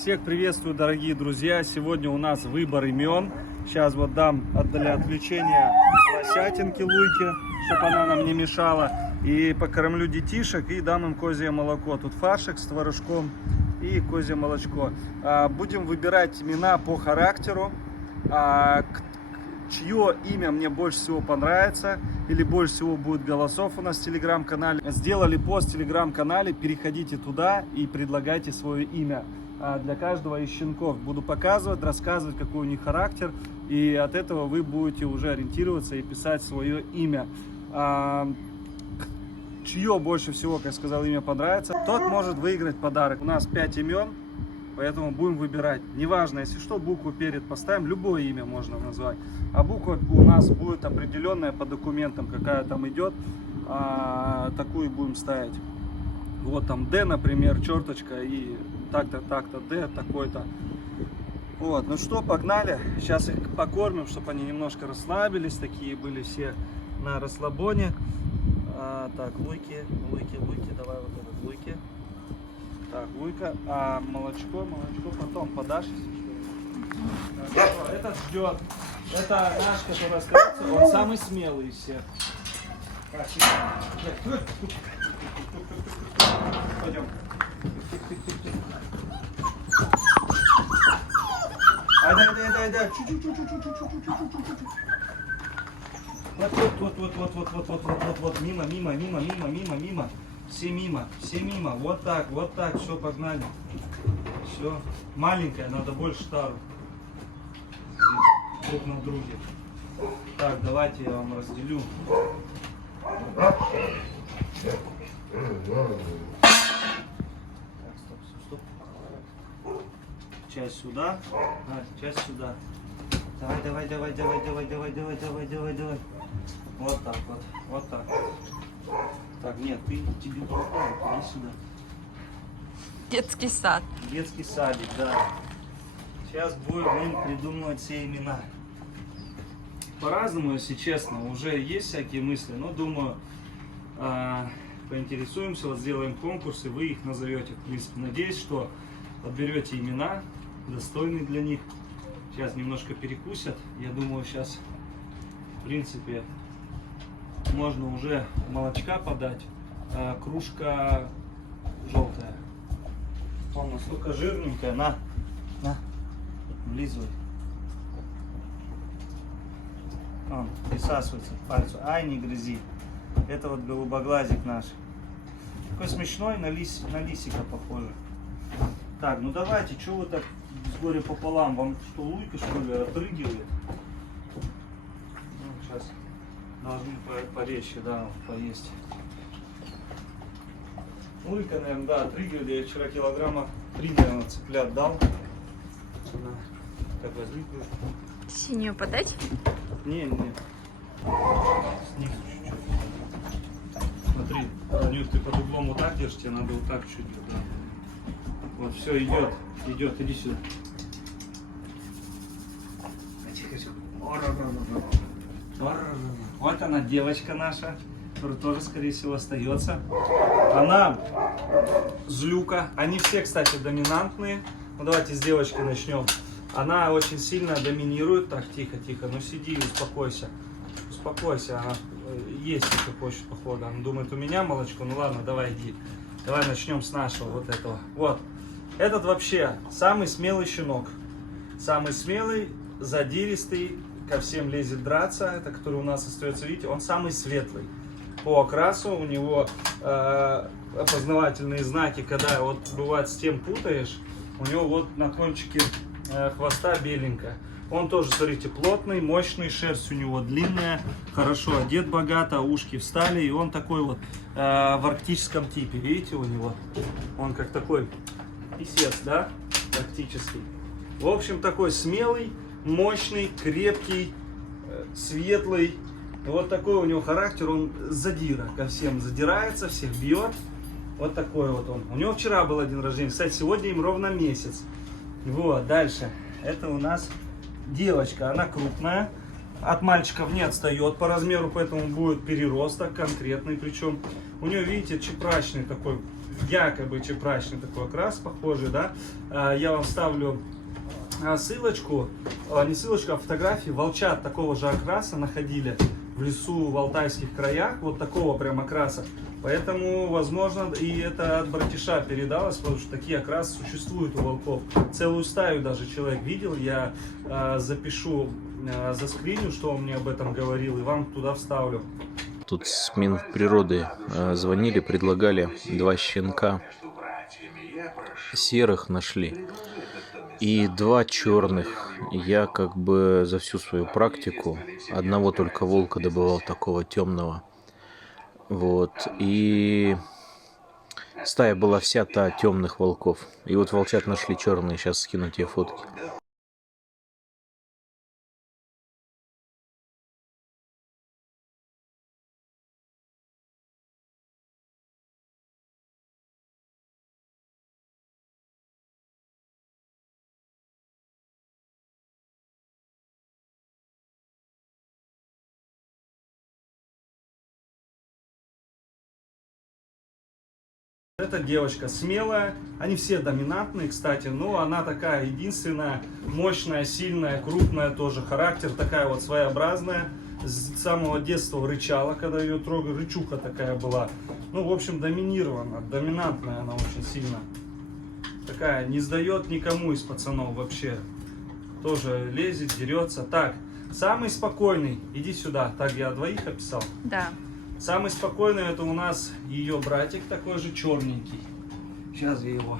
Всех приветствую, дорогие друзья! Сегодня у нас выбор имен. Сейчас вот дам для отвлечения лосятинки Луйке, чтобы она нам не мешала. И покормлю детишек и дам им козье молоко. Тут фаршик с творожком и козье молочко. Будем выбирать имена по характеру. Чье имя мне больше всего понравится или больше всего будет голосов у нас в телеграм-канале. Сделали пост в телеграм-канале, переходите туда и предлагайте свое имя. Для каждого из щенков буду показывать, рассказывать, какой у них характер, и от этого вы будете уже ориентироваться и писать свое имя. Чье больше всего, как сказал, имя понравится, тот может выиграть подарок. У нас 5 имен, поэтому будем выбирать. Неважно, если что, букву перед поставим, любое имя можно назвать. А буква у нас будет определенная по документам, какая там идет, такую будем ставить. Вот там Д, например, черточка, и так-то, так-то, Д, такой-то. Вот, ну что, погнали. Сейчас их покормим, чтобы они немножко расслабились, такие были все на расслабоне. Так, Луйки, давай вот этот Луйки. Так, Луйка, молочко потом подашь, если что. Этот ждет. Это наш, который остается, он самый смелый из всех. Пойдем. Дай. Вот. Мимо. Все мимо. Вот так. Все, погнали. Все. Маленькая, надо больше тару. Друг на друге. Так, давайте я вам разделю. Так, стоп. Часть сюда, часть сюда. Давай. Вот так. Так, нет, тебе попало, иди сюда. Детский сад. Детский садик, да. Сейчас будем им придумывать все имена. По-разному, если честно, уже есть всякие мысли, но думаю, поинтересуемся, вот сделаем конкурс, и вы их назовете. В принципе, надеюсь, что подберете имена достойные для них. Сейчас немножко перекусят. Я думаю, сейчас, в принципе, можно уже молочка подать. Кружка желтая. Он настолько жирненькая. На, влизывай. Он присасывается к пальцу. Ай, не грызи. Это вот голубоглазик наш. Такой смешной, на лисика похоже. Так, ну давайте, что вы так с горя пополам? Вам что, Луйка, что ли, отрыгивает? Ну, сейчас должны поречь, да, поесть. Луйка, наверное, да, отрыгивает. Я вчера килограмма 3, наверное, цыплят дал. Так, возьми кружку. Синюю подать? Не. Снизу чуть-чуть. Смотри, Нюх, ты под углом вот так держишь, тебе надо вот так чуть-чуть. Да. Вот, все, идет, иди сюда. Тихо. Вот она, девочка наша, которая тоже, скорее всего, остается. Она злюка. Они все, кстати, доминантные. Ну, давайте с девочкой начнем. Она очень сильно доминирует. Так, тихо. Ну, сиди и успокойся. Она есть еще хочет, походу. Она думает, у меня молочко. Ну, ладно, давай, иди. Давай начнем с нашего вот этого. Вот. Этот вообще самый смелый щенок. Самый смелый, задиристый, ко всем лезет драться. Это, который у нас остается, видите, он самый светлый. По окрасу у него опознавательные знаки, когда вот бывает с тем путаешь, у него вот на кончике хвоста беленькая. Он тоже, смотрите, плотный, мощный, шерсть у него длинная, хорошо одет богато, ушки встали, и он такой вот в арктическом типе, видите, у него, он как такой писец, да, арктический. В общем, такой смелый, мощный, крепкий, светлый, вот такой у него характер, он задира, ко всем задирается, всех бьет, вот такой вот он. У него вчера был день рождения, кстати, сегодня им ровно месяц. Вот, дальше, это у нас девочка, она крупная, от мальчиков не отстает по размеру, поэтому будет переросток конкретный, причем у нее, видите, чепрачный такой якобы чепрачный такой окрас, похожий, да. Я вам ставлю ссылочку, не ссылочку, а фотографии. Волчат такого же окраса находили в лесу в алтайских краях, вот такого прям окраса. Поэтому, возможно, и это от братиша передалось, потому что такие окрасы существуют у волков. Целую стаю даже человек видел. Я запишу, заскриню, что он мне об этом говорил, и вам туда вставлю. Тут с Минприроды звонили, предлагали 2 щенка серых нашли и 2 черных. Я как бы за всю свою практику одного только волка добывал такого темного. Вот. И стая была вся та темных волков. И вот волчат нашли черные. Сейчас скину тебе фотки. Эта девочка смелая, они все доминантные, кстати, но она такая единственная, мощная, сильная, крупная тоже, характер такая вот своеобразная. С самого детства рычала, когда ее трогали, рычуха такая была. Ну, в общем, доминирована, доминантная она очень сильно. Такая, не сдает никому из пацанов вообще. Тоже лезет, дерется. Так, самый спокойный, иди сюда. Так, я 2 описал? Да. Самый спокойный это у нас ее братик, такой же черненький. Сейчас я его.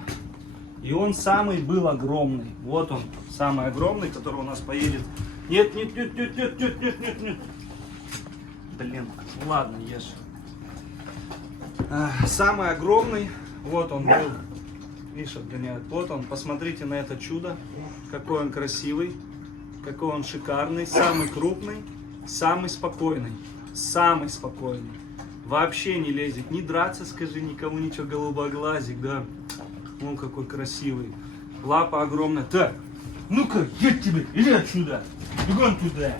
И он самый был огромный. Вот он, самый огромный, который у нас поедет. Нет, нет, нет, нет, нет, нет, нет, нет, нет. Блин, ладно, ешь. Самый огромный, вот он был. Видишь, отгоняют. Вот он, посмотрите на это чудо. Какой он красивый, какой он шикарный. Самый крупный, самый спокойный. Самый спокойный. Вообще не лезет. Не драться, скажи, никому ничего, голубоглазик, да. Он какой красивый. Лапа огромная. Так, ну-ка, я тебе, иди отсюда. Бегом туда.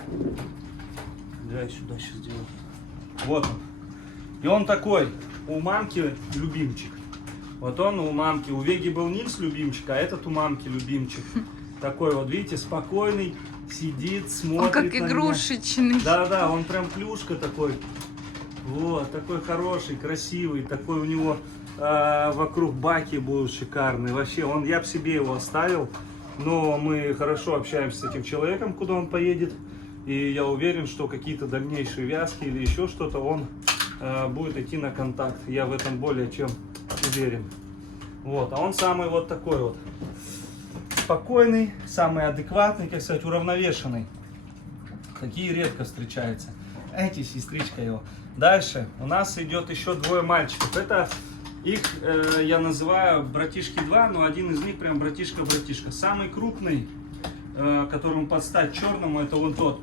Давай сюда сейчас сделаю. Вот он. И он такой, у мамки любимчик. Вот он у мамки. У Веги был Нильс любимчик, а этот у мамки любимчик. Такой вот, видите, спокойный. Сидит, смотрит. Он как игрушечный. Да-да, он прям плюшка такой. Вот, такой хороший, красивый. Такой у него вокруг баки будут шикарные. Вообще, я бы себе его оставил. Но мы хорошо общаемся с этим человеком, куда он поедет. И я уверен, что какие-то дальнейшие вязки или еще что-то он будет идти на контакт. Я в этом более чем уверен. Вот, а он самый вот такой вот. Спокойный, самый адекватный, как сказать, уравновешенный. Такие редко встречаются. Эти, сестричка его. Дальше у нас идет еще 2 мальчиков. Это их я называю братишки 2, но один из них прям братишка-братишка. Самый крупный, которому подстать черному, это вот тот.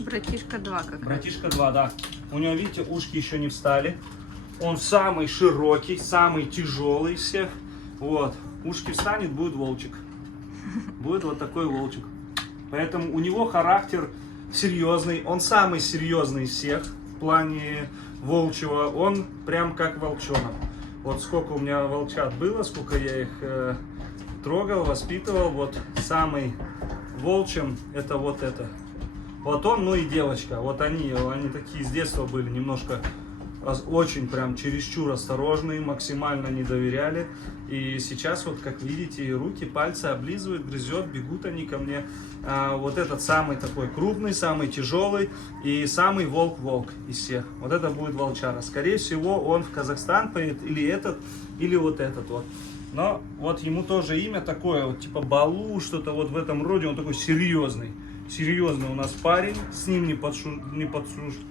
Братишка 2 как раз. Братишка 2, да. У него, видите, ушки еще не встали. Он самый широкий, самый тяжелый из всех. Вот. Ушки встанет, будет волчик. Будет вот такой волчик. Поэтому у него характер серьезный. Он самый серьезный из всех в плане волчьего. Он прям как волчонок. Вот сколько у меня волчат было, сколько я их трогал, воспитывал. Вот самый волчим это вот это. Вот он, ну и девочка. Вот они такие с детства были немножко очень прям чересчур осторожные, максимально не доверяли. И сейчас вот, как видите, руки, пальцы облизывают, грызет, бегут они ко мне. Вот этот самый такой крупный, самый тяжелый и самый волк-волк из всех. Вот это будет волчара. Скорее всего, он в Казахстан поедет, или этот, или вот этот вот. Но вот ему тоже имя такое, вот типа Балу, что-то вот в этом роде. Он такой серьезный. Серьезный у нас парень, с ним не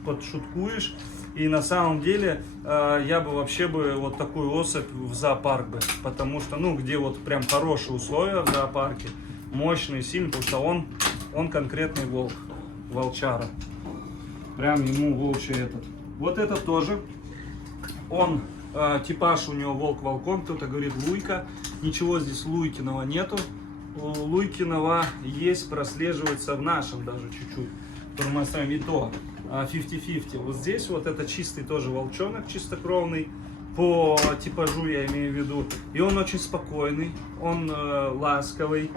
подшуткуешь. И на самом деле я бы вообще вот такую особь в зоопарк бы, потому что, ну, где вот прям хорошие условия в зоопарке, мощный, сильный, потому что он конкретный волк, волчара. Прям ему волчий этот. Вот этот тоже, он, типаж у него волк волком, кто-то говорит Луйка, ничего здесь Луйкиного нету. Луйкиного есть, прослеживается в нашем даже чуть-чуть, который мы оставим, и то 50-50. Вот здесь вот это чистый тоже волчонок, чистокровный. по типажу я имею в виду. И он очень спокойный, он ласковый,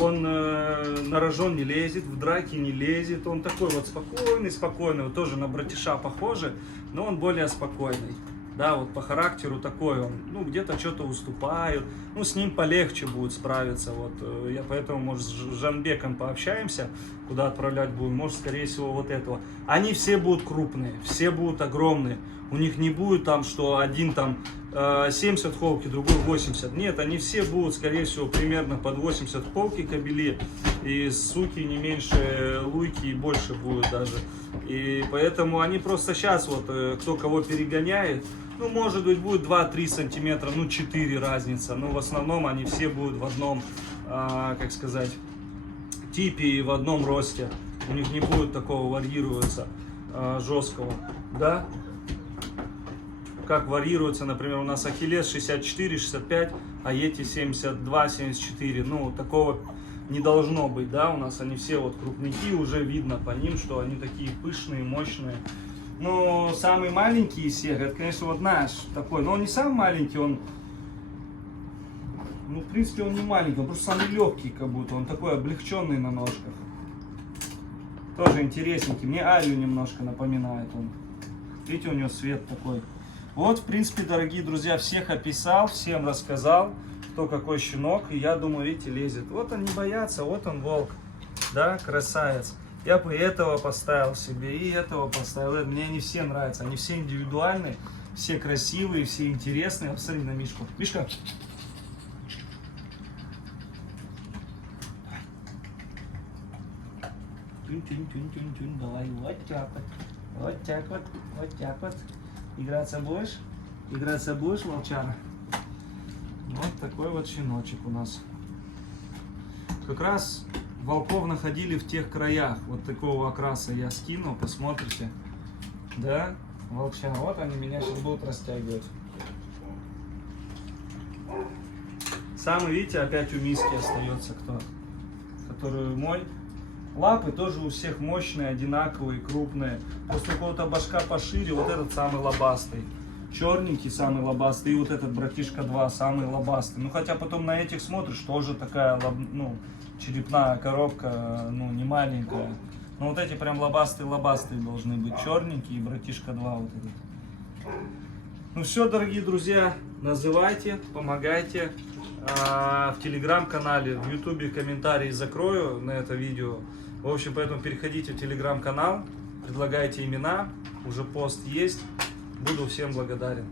он на рожон не лезет, в драки не лезет. Он такой вот спокойный, вот тоже на братиша похожий, но он более спокойный. Да, вот по характеру такой он, ну, где-то что-то уступают, ну, с ним полегче будет справиться, вот, я поэтому, может, с Жанбеком пообщаемся, куда отправлять будем, может, скорее всего, вот этого. Они все будут крупные, все будут огромные, у них не будет там, что один там 70 холки, другой 80, нет, они все будут, скорее всего, примерно под 80 холки кобели, и суки не меньше луйки, и больше будут даже, и поэтому они просто сейчас, вот, кто кого перегоняет, ну, может быть, будет 2-3 сантиметра, ну, 4 разница. Но в основном они все будут в одном, как сказать, типе и в одном росте. У них не будет такого варьируется жесткого, да? Как варьируется, например, у нас Ахиллес 64-65, а эти 72-74. Ну, такого не должно быть, да? У нас они все вот крупники, уже видно по ним, что они такие пышные, мощные. Но самый маленький из всех, это, конечно, вот наш такой, но он не самый маленький, он, ну, в принципе, он не маленький, он просто самый легкий, как будто, он такой облегченный на ножках. Тоже интересненький, мне Арию немножко напоминает он. Видите, у него цвет такой. Вот, в принципе, дорогие друзья, всех описал, всем рассказал, кто какой щенок, и я думаю, видите, лезет. Вот он не боятся, вот он волк, да, красавец. Я бы этого поставил себе, и этого поставил. Мне они все нравятся. Они все индивидуальные, все красивые, все интересные. Посмотри на Мишку. Мишка. Тюнь-тюнь-тюнь-тюнь-тюнь. Давай вот так вот. Вот так вот. Вот так вот. Играться будешь? Играться будешь, волчара? Вот такой вот щеночек у нас. Как раз волков находили в тех краях. Вот такого окраса я скину, посмотрите. Да, волча. Вот они меня сейчас будут растягивать. Самый, видите, опять у миски остается кто? Который мой. Лапы тоже у всех мощные, одинаковые, крупные. Просто у кого-то башка пошире, вот этот самый лобастый. Черненький самый лобастый, и вот этот братишка 2 самый лобастый. Ну, хотя потом на этих смотришь, тоже такая, ну, черепная коробка, ну, не маленькая. Но вот эти прям лобастые должны быть. Черненькие, и братишка 2 вот этот. Ну все, дорогие друзья, называйте, помогайте. В телеграм-канале, в ютубе комментарии закрою на это видео. В общем, поэтому переходите в телеграм-канал, предлагайте имена, уже пост есть. Буду всем благодарен.